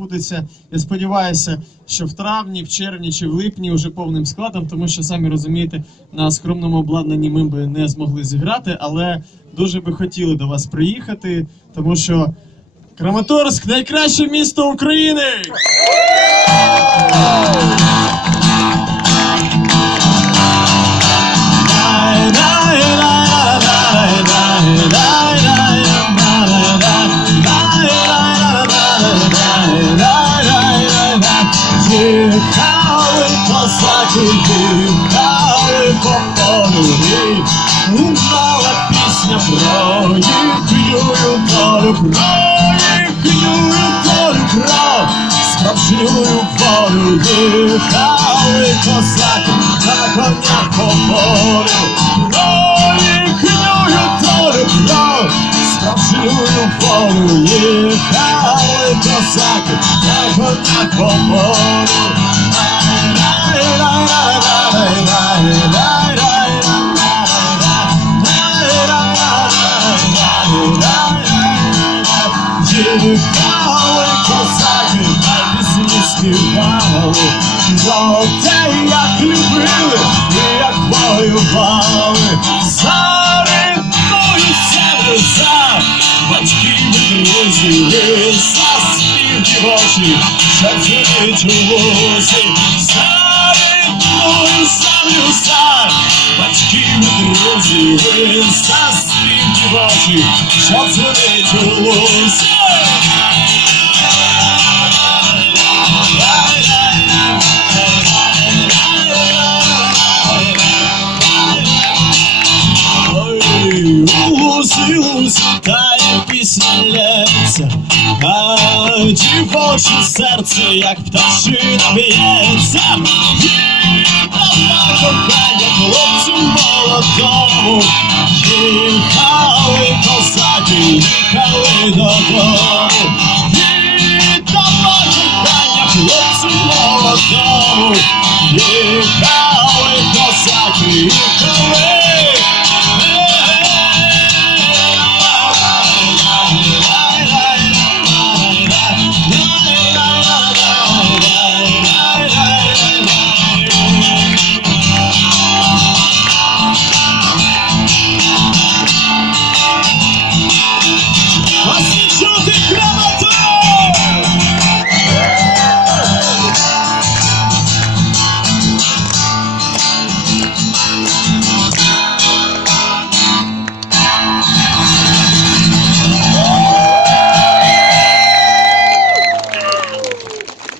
відбудеться. Я сподіваюся, що в травні, в червні чи в липні вже повним складом, тому що самі розумієте, на скромному обладнанні ми би не змогли зіграти, але дуже би хотіли до вас приїхати, тому що Краматорськ найкраще місто України! Лунала пісня про їхню долю, про їхню долю, про справжню волю. Їхали козаки на конях по полю, про їхню долю, про справжню волю. Їхали козаки. Їхали козаки, та пісні співали, про те, як любили і як воювали, за рідною землю, за батьків і друзів, і за спів дівочі, дзвонить у лузі, за рідною землю, за батьків і друзів, і за спів дівочі, дзвонить у лузі. serce. A ci w serce jak ptaszyna wiece Nieprawda kochanie chłopcu molodomu Jechały kozaki, jechały do domu. Nieprawda kochanie chłopcu molodomu Jechały kozaki, jechały